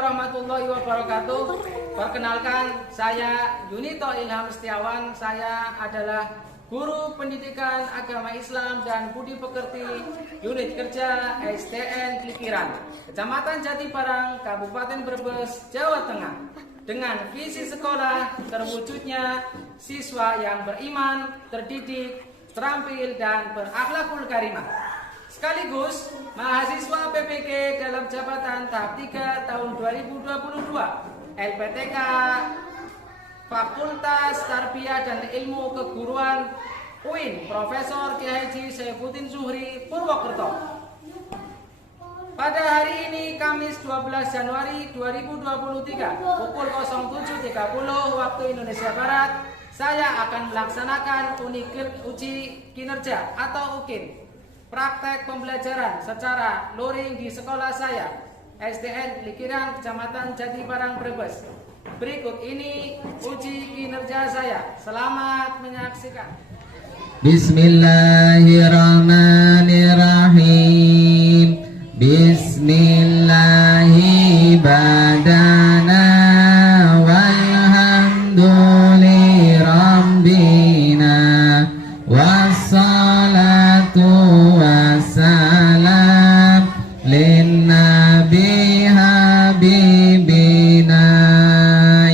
warahmatullahi wabarakatuh. Perkenalkan, saya Yunito Ilham Setiawan. Saya adalah Guru Pendidikan Agama Islam dan Budi Pekerti Unit Kerja SDN Klikiran, Kecamatan Jatibarang, Kabupaten Brebes, Jawa Tengah. Dengan visi sekolah terwujudnya siswa yang beriman, terdidik, terampil, dan berakhlakul karimah. Sekaligus mahasiswa PPG dalam jabatan tahap 3 tahun 2022 LPTK Fakultas Tarbiyah dan Ilmu Keguruan UIN Profesor Kiai Haji Saifuddin Zuhri Purwokerto. Pada hari ini Kamis 12 Januari 2023 pukul 07.30 waktu Indonesia Barat, saya akan melaksanakan uji kinerja atau UKIN, praktek pembelajaran secara luring di sekolah saya, SDN Klikiran, Kecamatan Jatibarang, Brebes. Berikut ini uji kinerja saya. Selamat menyaksikan. Bismillahirrahmanirrahim. Bismillahi badana walhamduli rabbina wassalatu wassalam linnabi habibina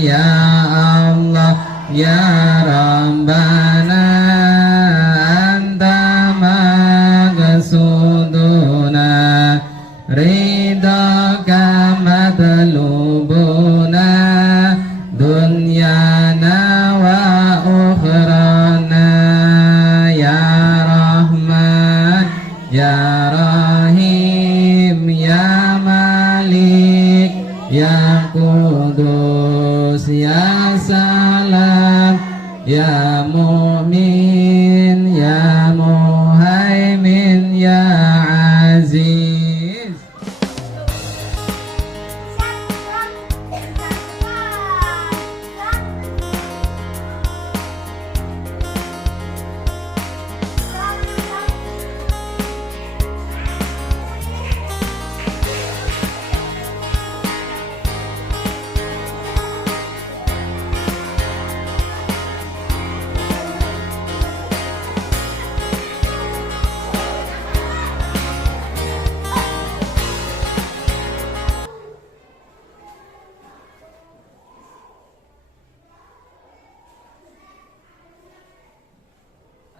ya Allah ya Rabbana anta maghsuduna ridaka madlubuna dunyana wa ukhrana ya Rahman ya Rahim ya Malik ya Qudus ya Salam ya Mu'min ya Muhaimin ya Aziz.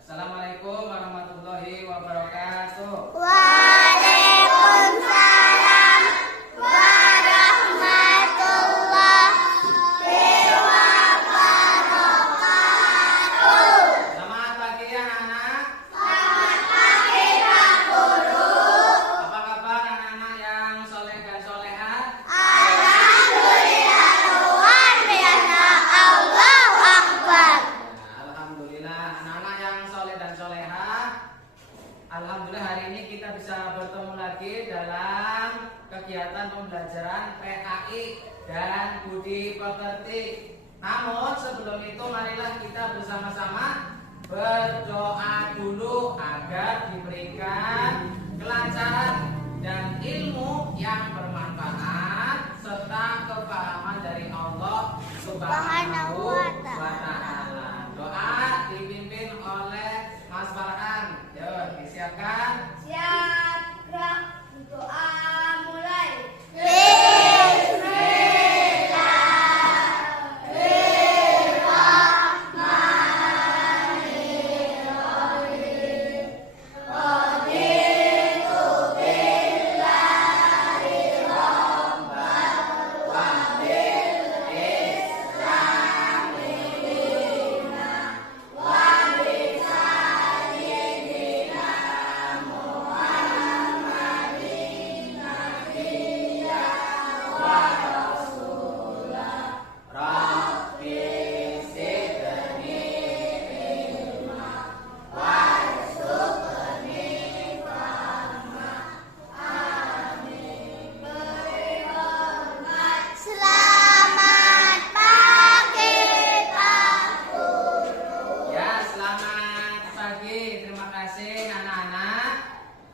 Assalamualaikum warahmatullahi wabarakatuh. Waalaikumsalam warahmatullahi wabarakatuh. Selamat pagi anak-anak. Selamat pagi Pak Guru. Apa kabar anak-anak yang soleh dan soleha? Alhamdulillah luar biasa. Allahu Akbar. Alhamdulillah anak-anak yang soleh dan soleha. Alhamdulillah hari ini kita bisa bertemu lagi dalam kegiatan pembelajaran PAI dan Budi Pekerti. Namun sebelum itu marilah kita bersama-sama berdoa dulu agar diberikan kelancaran dan ilmu yang bermanfaat serta kefahaman dari Allah Subhanahu wa Ta'ala. Doa dipimpin oleh Mas Farhan. Yuk, disiapkan. Siap, gerak, doa mulai. Selamat pagi Pak Guru. Ya, selamat pagi. Terima kasih anak-anak.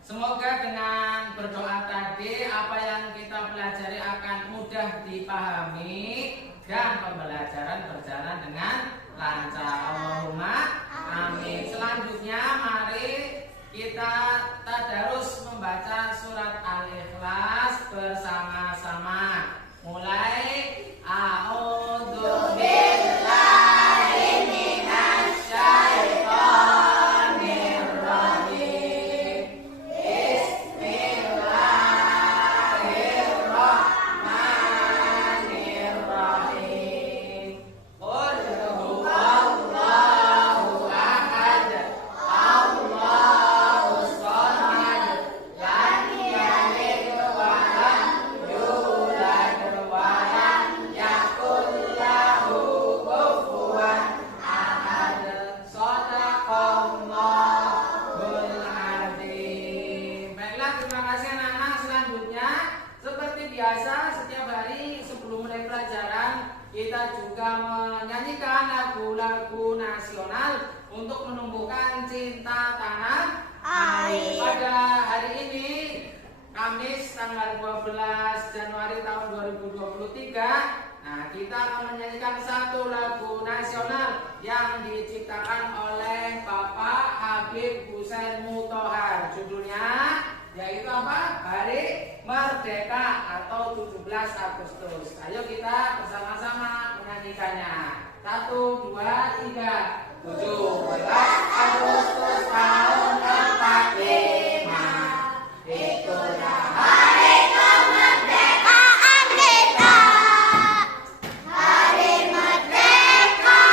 Semoga dengan berdoa tadi apa yang kita pelajari akan mudah dipahami dan pembelajaran berjalan dengan lancar. Allahumma amin. Selanjutnya mari kita tadarus membaca surat Al-Ikhlas bersama-sama. Mulai a'udzu billahi minasy syaithanir rajim. Bismillahirrahmanirrahim. Qul huwallahu ahad, Allahus samad, lam yalid wa lam yulad wa lam yakul lahu kufuwan ahad. Shadaqallahul adzim. Baiklah, terima kasih anak-anak. Selanjutnya seperti biasa setiap hari sebelum mulai pelajaran kita juga menyanyikan lagu-lagu nasional untuk menumbuhkan cinta tanah air. Pada hari ini Kamis tanggal 12 Januari tahun 2023, nah kita akan menyanyikan satu lagu nasional yang diciptakan oleh Bapak Habib Hussein Muthohar. Judulnya yaitu apa? Hari Merdeka atau 17 Agustus. Ayo kita bersama-sama menyanyikannya. 1, 2, 3. 17 Agustus tahun 45. Itulah Hari kemerdekaan kita, hari merdeka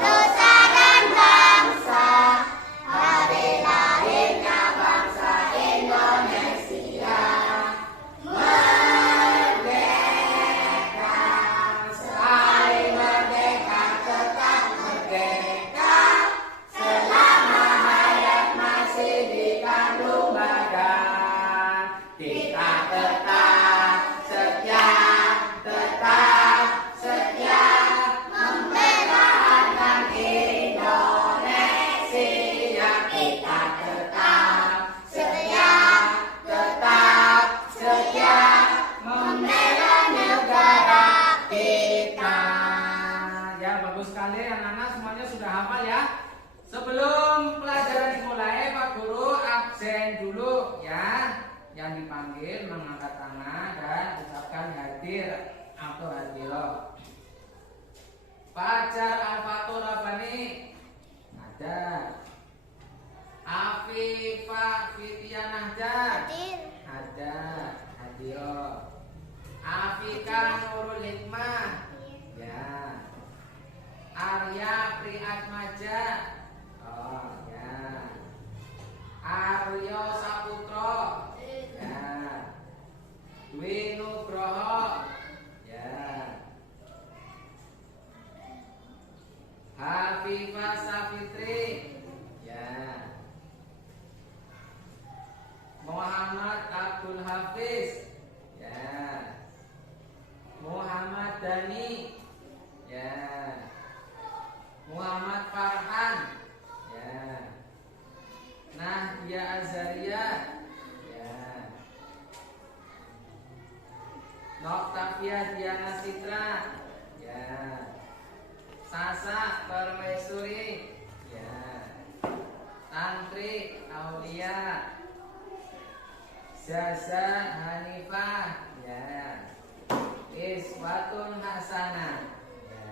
nusa dan bangsa, hari lahirnya bangsa Indonesia. merdeka. Hari merdeka tetap merdeka. Selama hayat masih dikandung badan, kita tetap setia, membela harkat Indonesia. Kita tetap setia, membela negara kita. Ya, bagus sekali anak-anak, semuanya sudah hafal ya. Sebelum pelajaran dimulai, Pak Guru absen dulu ya. Yang dipanggil mengangkat tangan dan ucapkan hadir atau hadiro. Fajar Al-Fatur Rabbani ada. Afifah Fitianah ada. Hadiro. Afika Nurul Hikmah ya. Arya Priatmaja, oh ya. Aryo Saputro ya. Dwi Nugroho ya. Hafifah Safitri ya. Muhammad Abdul Hafiz ya. Muhammad Dani ya. Muhammad Farhan ya. Nahdia Azaria ya. Noktavia Diana Citra ya. Sasa Permaisuri ya. Tantri Aulia, Zaza Hanifah ya. Iswatun Hasanah ya.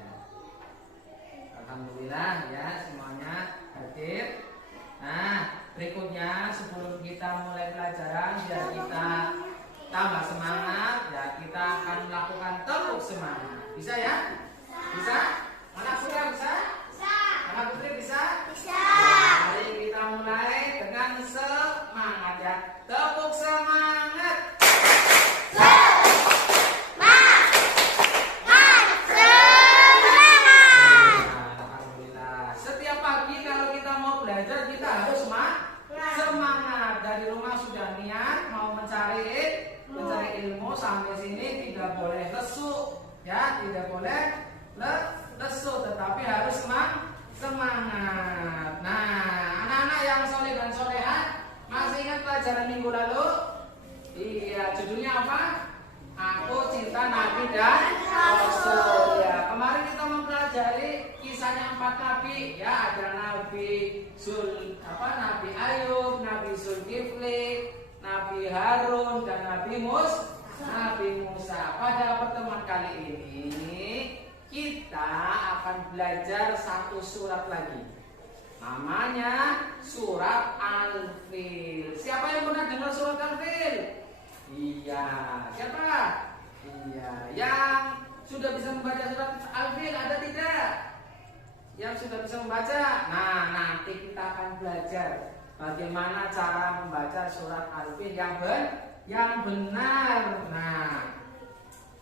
Alhamdulillah ya, semuanya hadir. Nah, berikutnya sebelum kita mulai pelajaran, biar kita tambah semangat ya, kita akan melakukan tepuk semangat. Bisa ya? Bisa? Anak Surya bisa? Anak Putri bisa? Mari kita mulai dengan semangat ya. Tepuk semangat. Alhamdulillah. Setiap pagi kalau kita mau belajar, kita harus semangat. Dari rumah sudah niat mau mencari ilmu, sampai sini tidak boleh lesu ya, tidak boleh lesu, tetapi harus semangat. Nah, anak-anak yang soleh dan soleha, masih ingat pelajaran minggu lalu? Iya, judulnya apa? cinta Nabi dan Rasul. Ya, kemarin kita mempelajari kisahnya 4 nabi. Ya, ada Nabi Ayub, Nabi Zulkifli, Nabi Harun, dan Nabi Musa. Pada pertemuan kali ini kita akan belajar satu surat lagi. Namanya surat Al-Fil. Siapa yang pernah dengar surat Al-Fil? Iya. Siapa? Iya. Yang sudah bisa membaca surat Al-Fil ada tidak? Yang sudah bisa membaca? Nah, nanti kita akan belajar bagaimana cara membaca surat Al-Fil yang benar. Nah,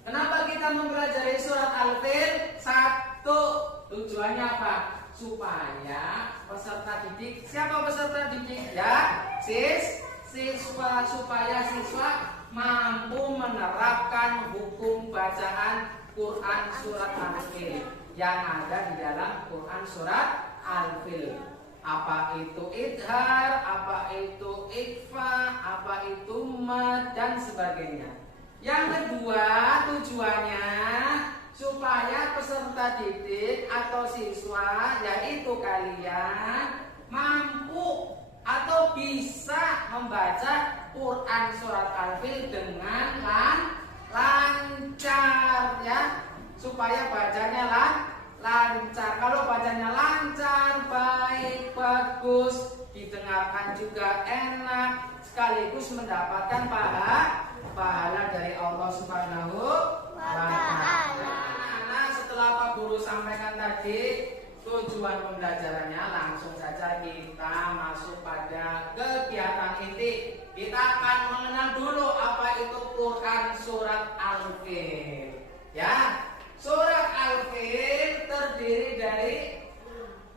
kenapa kita mempelajari surat Al-Fil? Satu, tujuannya apa? Supaya peserta didik, siapa peserta didik? Ya, supaya siswa mampu menerapkan hukum bacaan Quran surat Al-Fil yang ada di dalam Quran surat Al-Fil. Apa itu idhar, apa itu ikhfa, apa itu mad, dan sebagainya. Yang kedua, tujuannya supaya peserta didik atau siswa, yaitu kalian, mampu atau bisa membaca Quran surat Al-Fil dengan lancar, ya, supaya bacanya lancar. Kalau bacanya lancar, baik, bagus, didengarkan juga enak, sekaligus mendapatkan pahala dari Allah Subhanahu wa Ta'ala. Nah, setelah Pak Guru sampaikan tadi tujuan pembelajarannya, langsung saja kita masuk pada kegiatan inti. Kita akan mengenal dulu apa itu Quran surat Al-Fil. Ya, surat Al-Fil terdiri dari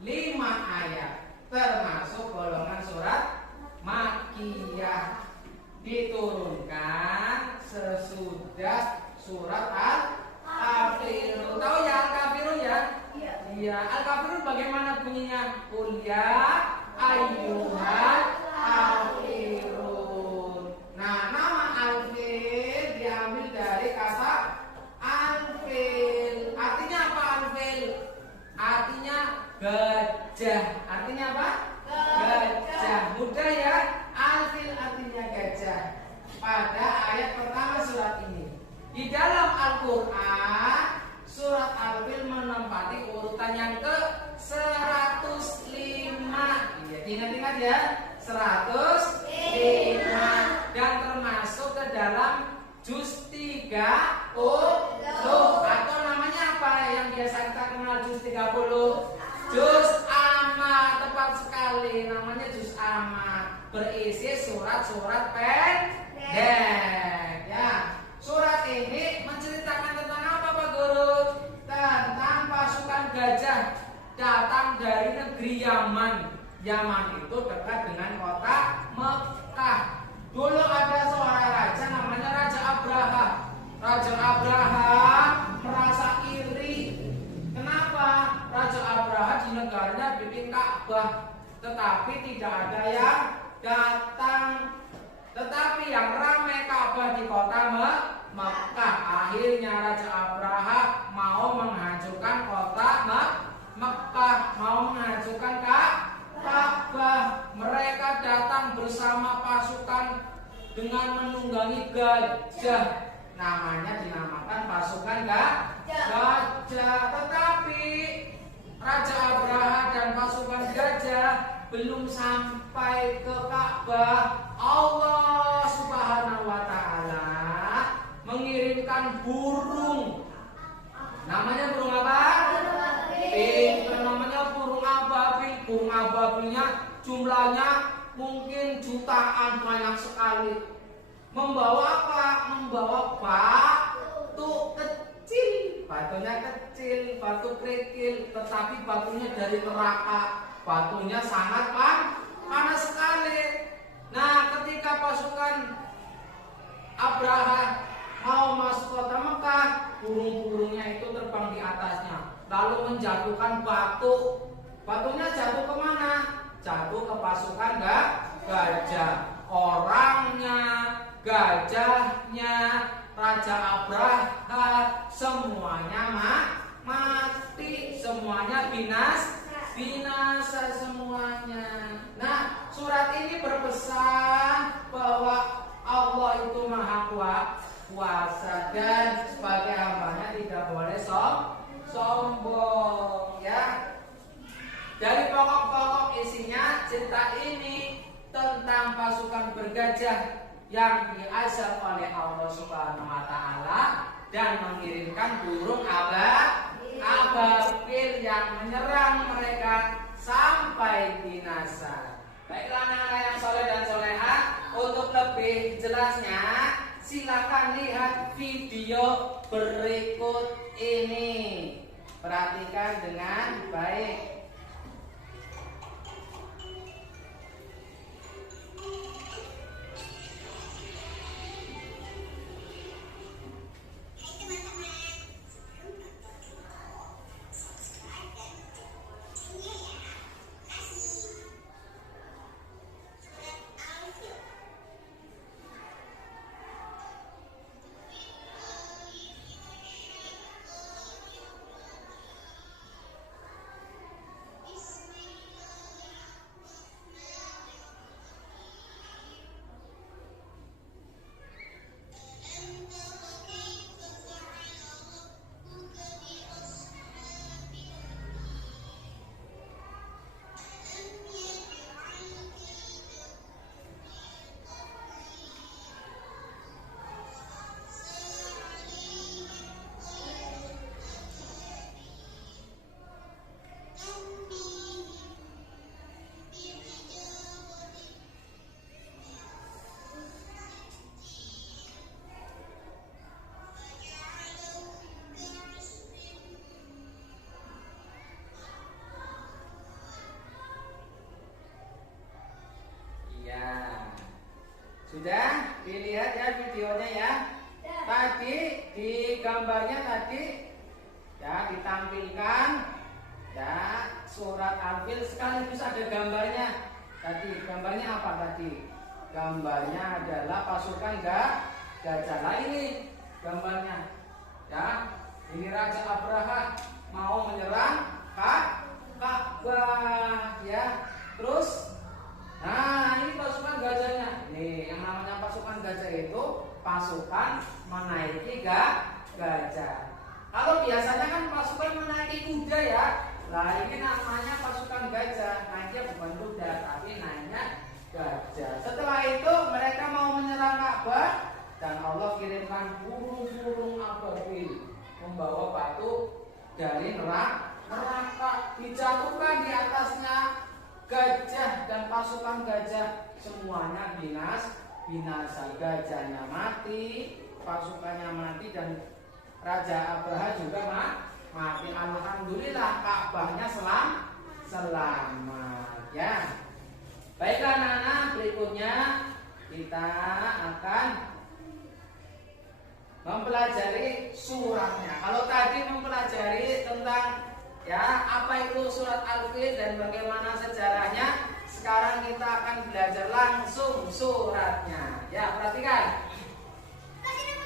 5 ayat, termasuk golongan surat Makkiyah, diturunkan sesudah surat Al-Kafirun. Tahu ya Al-Kafirun ya? Iya. Al-Kafirun bagaimana bunyinya? Qul ya ayyuhal kafirun. Nah, nama Al-Fil diambil dari kata Al-Fil. Artinya apa Al-Fil? Artinya gajah. Artinya apa? Gajah. Mudah ya? Al-Fil artinya gajah. Pada ayat pertama surat ini. Di dalam Al-Quran, surat Al-Fil menempati urutan yang ke-105. Iya, ingat-ingat ya, 105. Dan termasuk ke dalam juz 30. Atau namanya apa yang biasa kita kenal juz 30? Juz Amma, tepat sekali. Namanya juz Amma, berisi surat-surat pendek. Ya, surat ini menceritakan tentang apa Pak Guru? Tentang pasukan gajah datang dari negeri Yaman. Yaman itu dekat dengan kota Mekah. Dulu ada seorang raja namanya Raja Abraha. Raja Abraha merasa iri. Kenapa? Raja Abraha di negaranya bikin Ka'bah, tetapi tidak ada yang datang. Tetapi yang ramai Ka'bah di kota Mekah. Akhirnya Raja Abraha mau menghancurkan kota Mekah, mau menghancurkan Ka'bah. Mereka datang bersama pasukan dengan menunggangi gajah. Namanya dinamakan pasukan gajah. Tetapi Raja Abraha dan pasukan gajah belum sampai ke Ka'bah. Allah Subhanahu wa Ta'ala mengirimkan burung. Namanya burung apa? Namanya burung ababil. Burung ababilnya jumlahnya mungkin jutaan, banyak sekali. Membawa apa? Membawa batu kecil. Batunya kecil, batu kerikil, tetapi batunya dari neraka. Batunya sangat panas sekali. Nah, ketika pasukan Abraha mau masuk kota Mekah, burung-burungnya itu terbang di atasnya, lalu menjatuhkan batu. Batunya jatuh kemana? Jatuh ke pasukan gajah. Orangnya, gajahnya Raja Abraha semuanya mati, semuanya binasa semuanya. Nah, surat ini berpesan bahwa Allah itu maha kuasa dan sebagai hambanya tidak boleh sombong ya. Dari pokok-pokok isinya cerita ini tentang pasukan bergajah yang diazab oleh Allah Subhanahu wa taala dan mengirimkan burung ababil yang menyerang mereka sampai binasa. Baiklah anak-anak yang soleh dan soleha, untuk lebih jelasnya silakan lihat video berikut ini. Perhatikan dengan baik. Sudah dilihat ya videonya ya. Tadi di gambarnya tadi ya ditampilkan ya surat Al-Fil sekaligus ada gambarnya. Tadi gambarnya apa tadi? Gambarnya adalah pasukan gajah. Nah ini gambarnya. Ya, ini Raja Abraha mau menyerang Ka'bah ya. Terus nah ini pasukan gajahnya. Nih yang namanya pasukan gajah itu pasukan menaiki gajah. Kalau biasanya kan pasukan menaiki kuda ya. Nah ini namanya pasukan gajah. Naiknya bukan kuda tapi naiknya gajah. Setelah itu mereka mau menyerang Ka'bah dan Allah kirimkan burung-burung ababil membawa batu dari neraka dijatuhkan di atasnya gajah dan pasukan gajah semuanya binasa. Gajahnya mati, pasukannya mati dan Raja Abraha juga mati. Alhamdulillah Ka'bahnya selamat ya. Baiklah anak-anak, berikutnya kita akan mempelajari suratnya. Kalau tadi mempelajari tentang ya apa itu surat Al-Fil dan bagaimana sejarahnya, sekarang kita akan belajar langsung suratnya. Ya, perhatikan.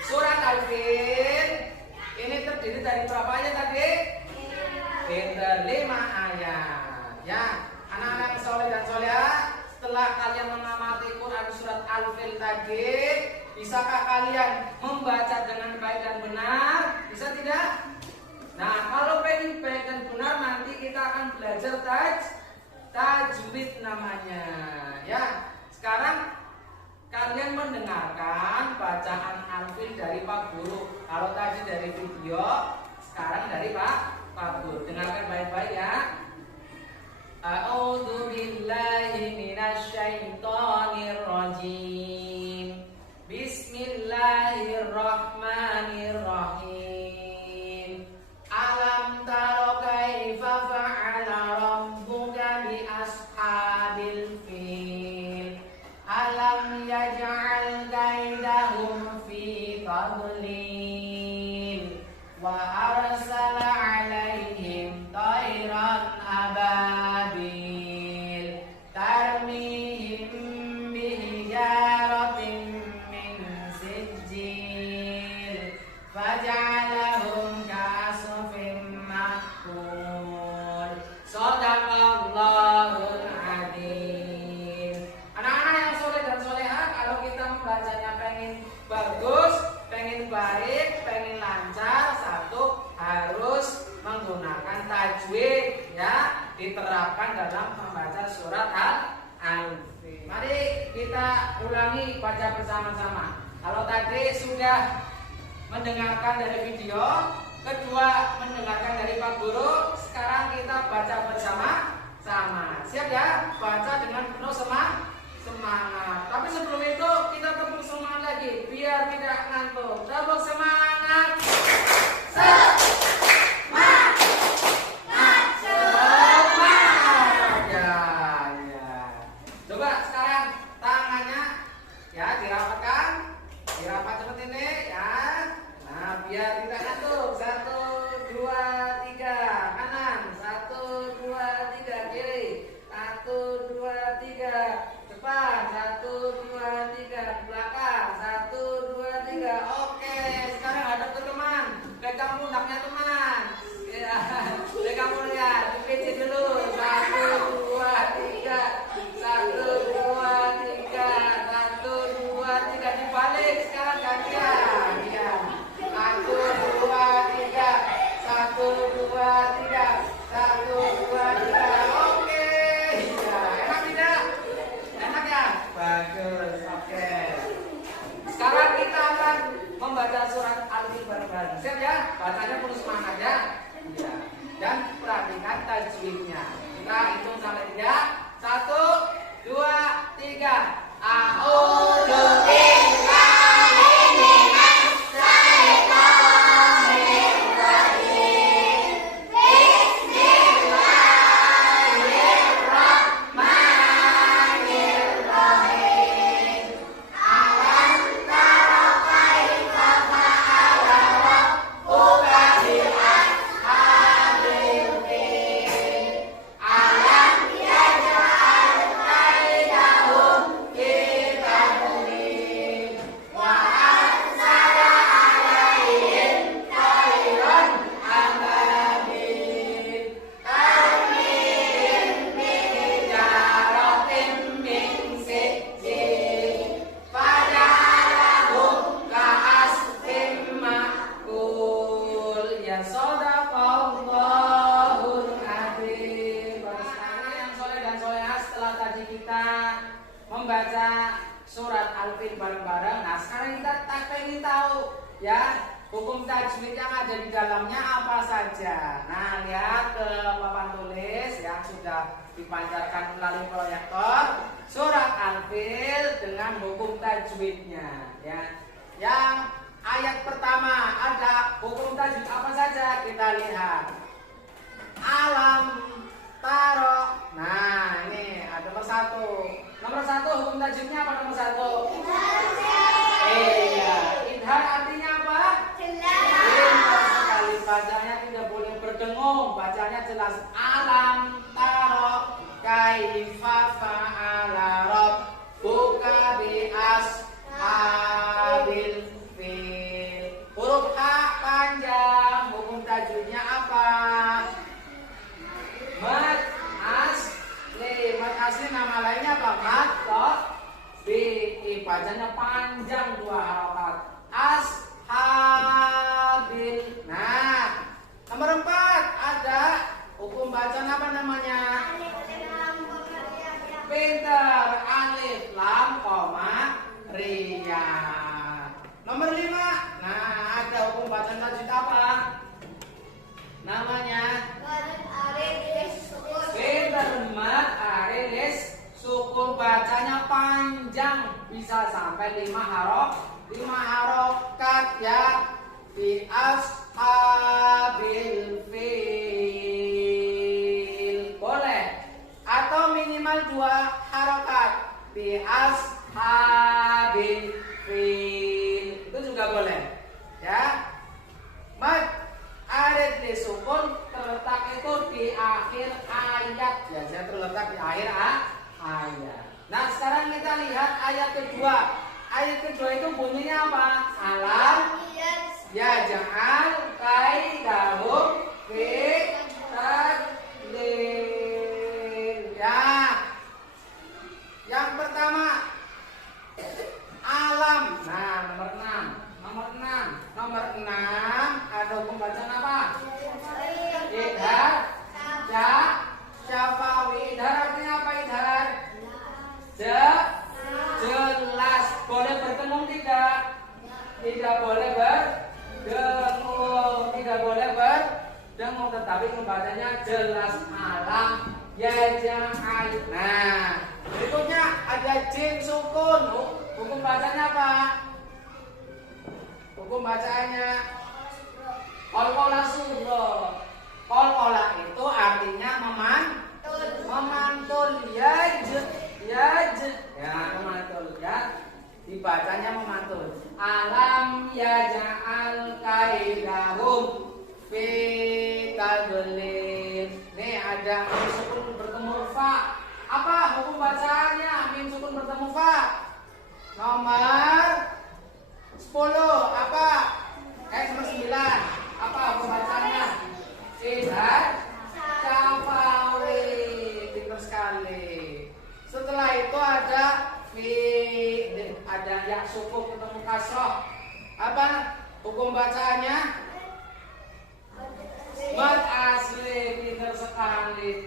Surat Al-Fil ini terdiri dari berapa ayat tadi? 5 ayat. Ya, anak-anak soleh dan solehah, setelah kalian mengamati Quran surat Al-Fil tadi, bisakah kalian membaca dengan baik dan benar? Bisa tidak? Nah, kalau pengen baik dan benar nanti kita akan belajar tajwid namanya. Ya, sekarang kalian mendengarkan bacaan Al-Fil dari Pak Guru. Kalau tadi dari video, sekarang dari Pak Guru. Dengarkan baik-baik ya. A'udzu billahi minasyaitonir rajim. Bismillahirrahmanirrahim. Alam taro kaifa fa'ala rabbuka bi ashabil fil. Alam yaj'al kaidahum fi tadlil. Wa arsala 'alaihim tayran ababil tarmi surat Al-Fil. Mari kita ulangi baca bersama-sama. Kalau tadi sudah mendengarkan dari video, kedua mendengarkan dari Pak Guru, sekarang kita baca bersama-sama. Siap ya? Baca dengan penuh semangat. Tapi sebelum itu kita tepuk semangat lagi biar tidak ngantuk. Tepuk semangat. Coba sekarang tangannya ya dirapatkan, dirapat seperti ini ya. Nah biar tidak ngantuk. 1, 2, 3 kanan, 1, 2, 3 kiri, 1, 2, 3 depan, 1, 2, 3 belakang, 1, 2, 3. Oke, sekarang hadap ke teman, pegang pundaknya teman. Ya, pegang pundak, dipijit dulu. 1, 2, 3, 1, 2, 3, 1, 2, 3 dibalik. Sekarang gantian. Ya, 1, 2, 3, 1, 2, 3, 1, 2, 3. Oke, ya, enak tidak? Enak ya? Bagus, oke. Sekarang kita akan membaca surat Al-Fil bareng-bareng. Siap ya? Bacanya penuh semangat ya. Ya. Dan perhatikan tajwidnya. Kita hitung sampai 3. 1, 2, 3. A'udzu billahi minas syaitonir rajim. Bismillahirrahmanirrahim. Alam tara kaifa fa'ala rabbuka bi ashabil fil. Alam yaj'al kaidahum fi tadlil wa arsala 'alaihim tayran ababil tarmihim bihijaratin min sijil faja'alahum ka'asfin ma'kul. Ya shadaqallahul adzim. Bagus sekali yang soleh dan solehah. Setelah tadi kita membaca surat Al-Fil bareng-bareng, nah sekarang kita pengen tahu ya hukum tajwid yang ada di dalamnya apa saja. Nah lihat ke papan tulis yang sudah dipancarkan melalui proyektor, surat Al-Fil dengan hukum tajwidnya ya. Yang ayat pertama ada hukum tajwid apa saja, kita lihat. Alam taro. Nah ini ada nomor 1. Nomor 1 hukum tajwidnya apa nomor 1? Iya, idhar artinya apa? Pintar sekali, bacanya tidak boleh berdengung, bacanya jelas. Alam taro kaifa fa'ala rabbuka bi ashabil fil. Huruf H panjang, hukum tajwidnya apa? Mad asli. Mad asli nama lainnya apa? Mad bi. Bacanya panjang 2 harokat. Ashabil. Nah, nomor 4 ada hukum bacaan apa namanya? Pintar. Alif lam koma ria. Nomor 5. Nah, ada hukum bacaan tajwid apa? Namanya pintar. Mad arilis sukun, bacanya panjang bisa sampai 5 harokat ya. Bi ashabil fil boleh, atau minimal 2 harokat. Bi ashabil fil itu juga boleh ya. Mad arid sukun terletak itu di akhir ayat ya, saya terletak di akhir ayat. Nah sekarang kita lihat ayat kedua. Ayat kedua itu bunyinya apa? Alam ya ja'al kaidahum fi tadlil ya. Yang pertama alam. Nah nomor 6 ada hukum bacaan apa? Idhar syafawi. Idhar artinya apa? Idhar boleh berdengung tidak? Tidak boleh berdengung, tidak boleh berdengung, tetapi membacanya jelas alam ya ja'al. Nah, berikutnya ada jim sukun. Hukum bacanya apa? Hukum bacaannya qalqala surah. Qalqala itu artinya memantul ya memantul ya, dibacanya memantul. Alam ya ja'al kaidahum fi tadlil. Nih ada mim sukun bertemu fa. Apa hukum bacaannya mim sukun bertemu fa? Nomor 10 apa? Nomor 9. Apa hukum bacaannya? Tidak capawi. Pintar sekali. Setelah itu ada ada ya sukun ketemu kasroh. Apa hukum bacaannya? Mad asli. Pintar sekali.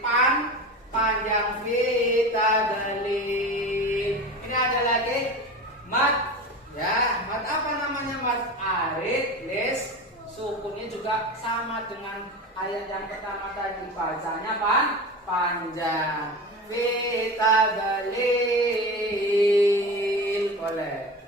Panjang fita dalil. Ini ada lagi mad ya. Mad apa namanya? Mad arid lis. Sukunnya juga sama dengan ayat yang pertama tadi, bacanya panjang. Fita dalil. Boleh.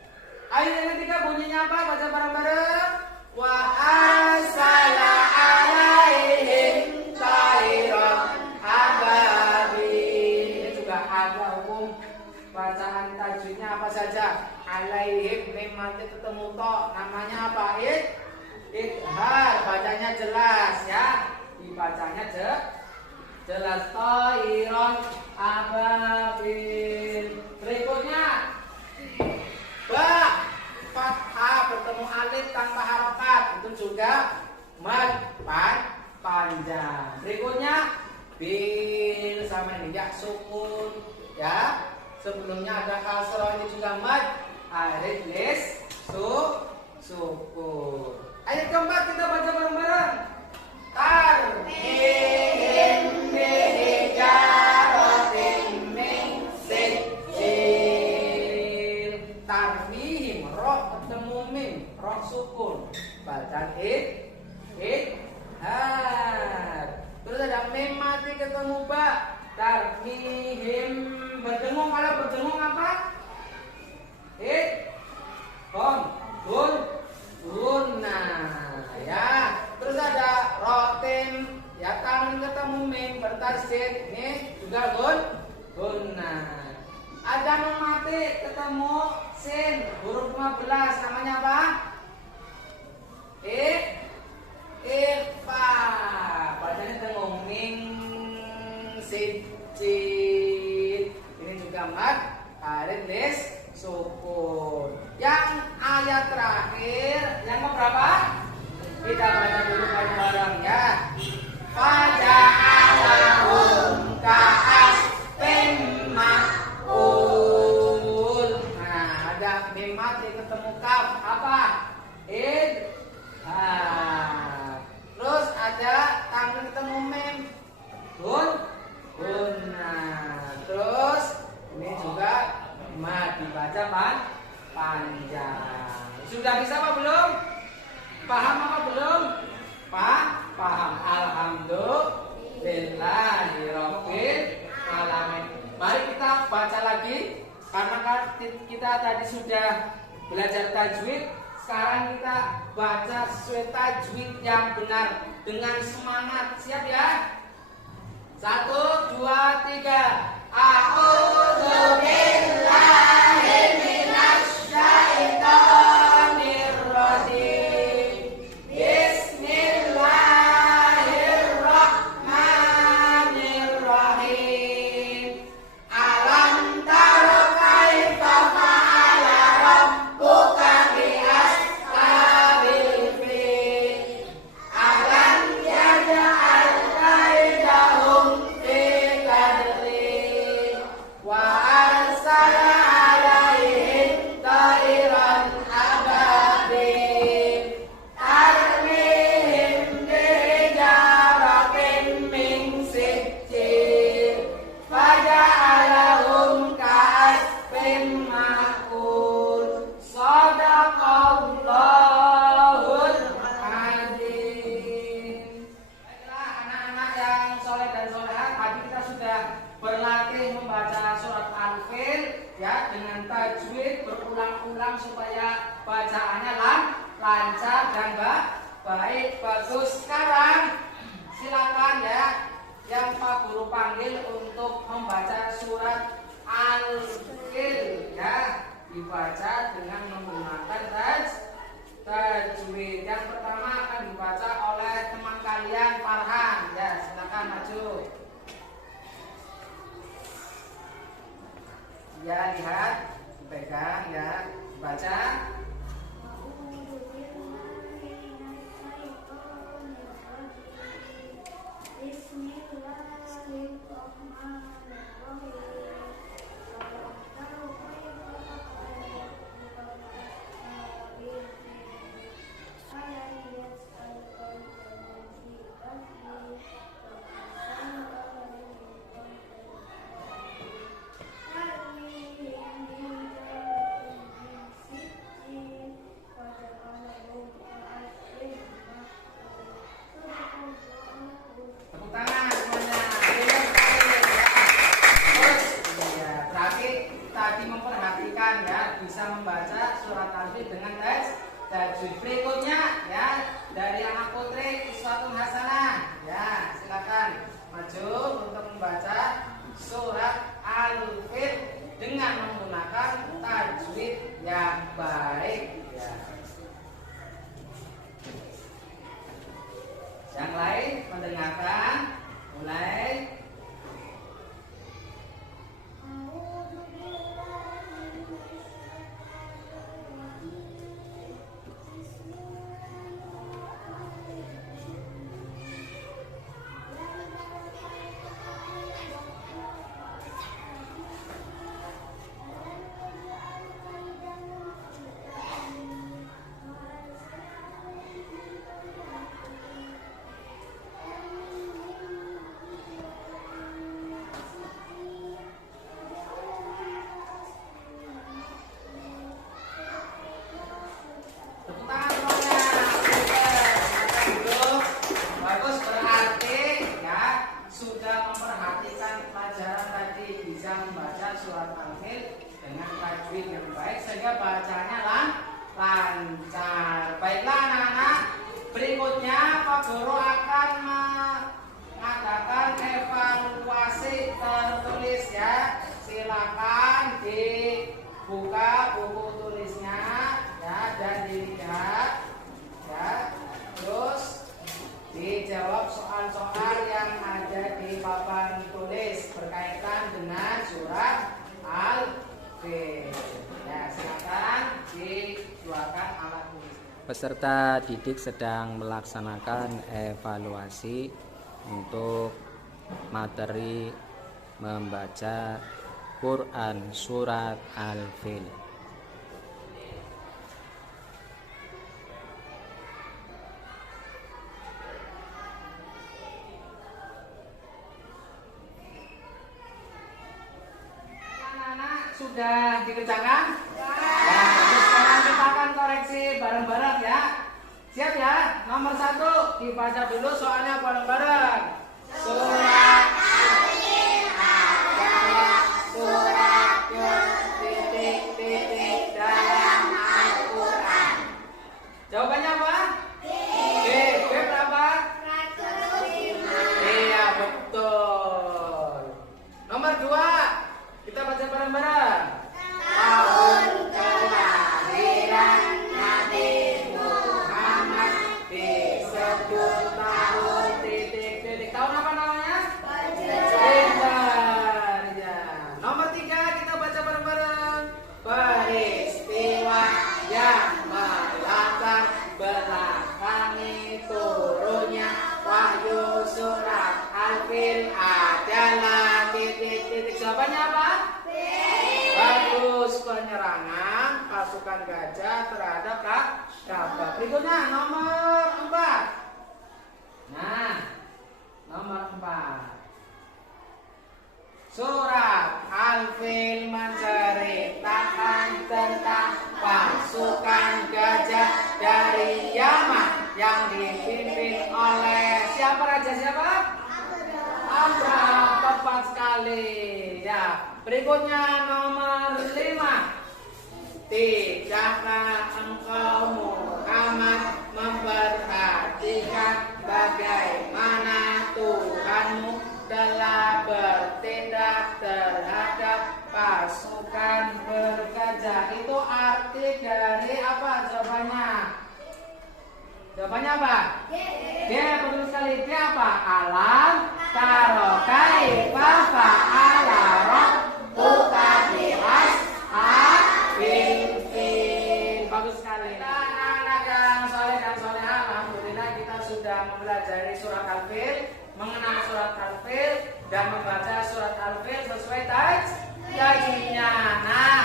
Ayat yang ketiga bunyinya apa? Baca bareng-bareng. Wa asala alaihim tairan ababil. Ini juga ada hukum bacaan tajwidnya apa saja. Alaihim memang ketemu to, namanya apa? Idhar, bacanya jelas ya, dibacanya jelas. Tairon ababil. Berikutnya ba fathah bertemu alif tanpa harokat, itu juga mad panjang. Berikutnya bil sama ini ya sukun ya. Sebelumnya ada kasroh, ini juga mad arid lis sukun. Ayat keempat kita baca bareng-bareng. Tarmihim bihijaratin min sijil. Tarmihim, roh ketemu mim, roh sukun. Bacaan idhar. Terus ada mim mati ketemu ba. Tarmihim berdengung. Kalau berdengung apa? Gunnah ya. Terus ada rotin ya, tangan ketemu mim bertasydid, ini juga gunnah. Ada memati ketemu sin huruf 15, namanya apa? Ikhfa. Bacanya dengung ming sijil. Ini juga mad arid lis sukun. Yang ayat terakhir yang berapa? Kita baca dulu bareng ya. Faja'alahum ka'asfin ma'kul. Nah, ada mim mati ketemu kaf, apa? Idhar. Terus ada tangan ketemu mim, gunnah. Terus ini juga mad dibaca panjang. Sudah bisa apa belum? Paham apa belum? Paham. Alhamdulillahirabbil alamin. Mari kita baca lagi, karena kita tadi sudah belajar tajwid. Sekarang kita baca sesuai tajwid yang benar dengan semangat. Siap ya? 1, 2, 3. A'udzu billahi minasy syaithanir rajim. Bismillahirrahmanirrahim. Alam tara kaifa fa'ala rabbuka bi ashabil fil. Alam yaj'al kaidahum fi tadlil. Wa ya dengan tajwid berulang-ulang supaya bacaannya lancar dan baik. Bagus. Sekarang silakan ya yang Pak Guru panggil untuk membaca surat Al-Fil ya, dibaca dengan menggunakan tajwid. Yang pertama akan dibaca oleh teman kalian Farhan ya, silakan maju. Ya, lihat, pegang ya, baca. Tepuk tangan semuanya. Terus ya, berarti tadi memperhatikan ya, bisa membaca surat Al-Fil dengan tajwid. Berikutnya ya, dari anak putri Iswatun Hasanah ya, silakan maju untuk membaca surat Al-Fil dengan menggunakan tajwid yang baik ya. Yang lain mendengarkan, mulai. Tepuk tangan semuanya. Silakan duduk. Bagus, berarti ya sudah memperhatikan pelajaran tadi, bisa membaca surat Al-Fil dengan tajwid yang baik sehingga bacanya lancar. Baiklah anak-anak, berikutnya Pak Guru akan mengadakan evaluasi tertulis ya. Silakan dibuka buku tulisnya ya, dan dilihat ya, terus dijawab soal-soal yang ada di papan tulis berkaitan dengan surat Al-Fil ya. Silakan dikeluarkan alat tulis. Peserta didik sedang melaksanakan evaluasi untuk materi membaca Quran surat Al-Fil. Anak-anak sudah dikerjakan? Ya, terus sekarang kita akan koreksi bareng-bareng ya. Siap ya? Nomor 1 dibaca dulu soalnya bareng-bareng. Surat Al-Fil adalah surat titik-titik dalam Al-Quran. Jawabannya apa? B. B berapa? 105. Iya, betul. Nomor 2 kita baca bareng-bareng. Tahun kelahiran Nabi Muhammad disebut tahun titik-titik. Tahun apa namanya? Pintar ya. Nomor 3 kita baca bareng-bareng. Peristiwa yang melatar belakangi turunnya wahyu surat Al-Fil adalah titik-titik. Jawabannya apa? Bagus, penyerangan pasukan gajah terhadap Ka'bah. Berikutnya nomor 4. Nah, nomor 4. Surat Al-Fil menceritakan tentang pasukan gajah dari Yaman yang dipimpin oleh siapa, raja siapa? Abraham. Tepat sekali ya. Berikutnya nomor 5. Tidakkah engkau Muhammad memperhatikan bagaimana Tuhanmu telah bertindak terhadap pasukan bergajah? Itu arti dari apa jawabannya? Jawabannya apa? Dia betul sekali. Dia apa? Alam taro kaifa fa'ala rabbuka bi'ashabil fil. Bagus sekali. Anak-anak yang soleh dan solehah, alhamdulillah kita sudah mempelajari surat Al-Fil, mengenal surat Al-Fil dan membaca surat Al-Fil sesuai tajwidnya. Nah,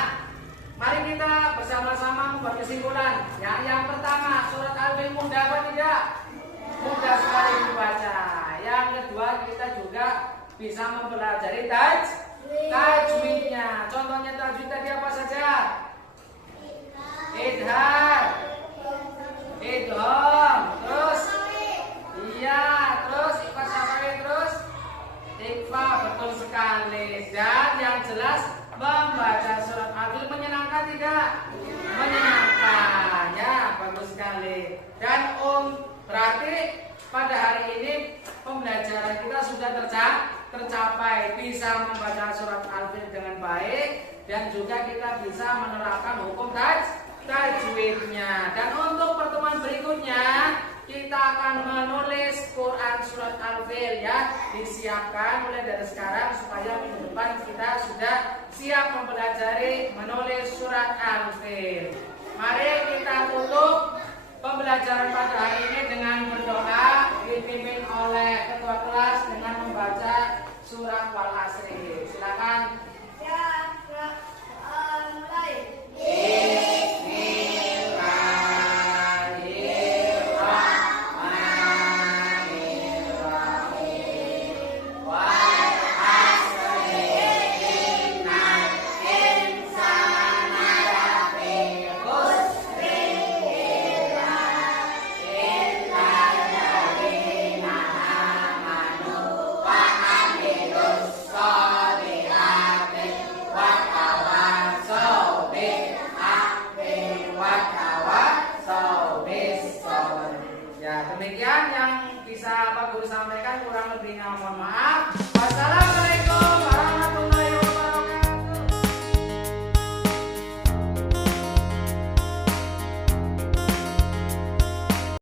mari kita bersama-sama membuat kesimpulan. Yang pertama, surat Al-Fil mudah apa tidak? Mudah sekali dibaca. Yang kedua, kita juga bisa mempelajari tajwidnya. Contohnya tajwid tadi apa saja? Idhar, idham, terus iya, terus ikhfa syafai, terus ikhfa, betul sekali. Dan yang jelas membaca surat Al-Fil menyenangkan tidak? Menyenangkan, ya, bagus sekali. Dan berarti pada hari ini pembelajaran kita sudah tercapai, bisa membaca surat Al-Fil dengan baik dan juga kita bisa menerapkan hukum tajwidnya. Dan untuk pertemuan berikutnya kita akan menulis Quran surat Al-Fil, ya. Disiapkan mulai dari sekarang supaya minggu depan kita sudah siap mempelajari menulis surat Al-Fil. Mari kita tutup pembelajaran pada hari ini dengan berdoa dipimpin oleh ketua kelas dengan membaca surat Wal Asri. Silakan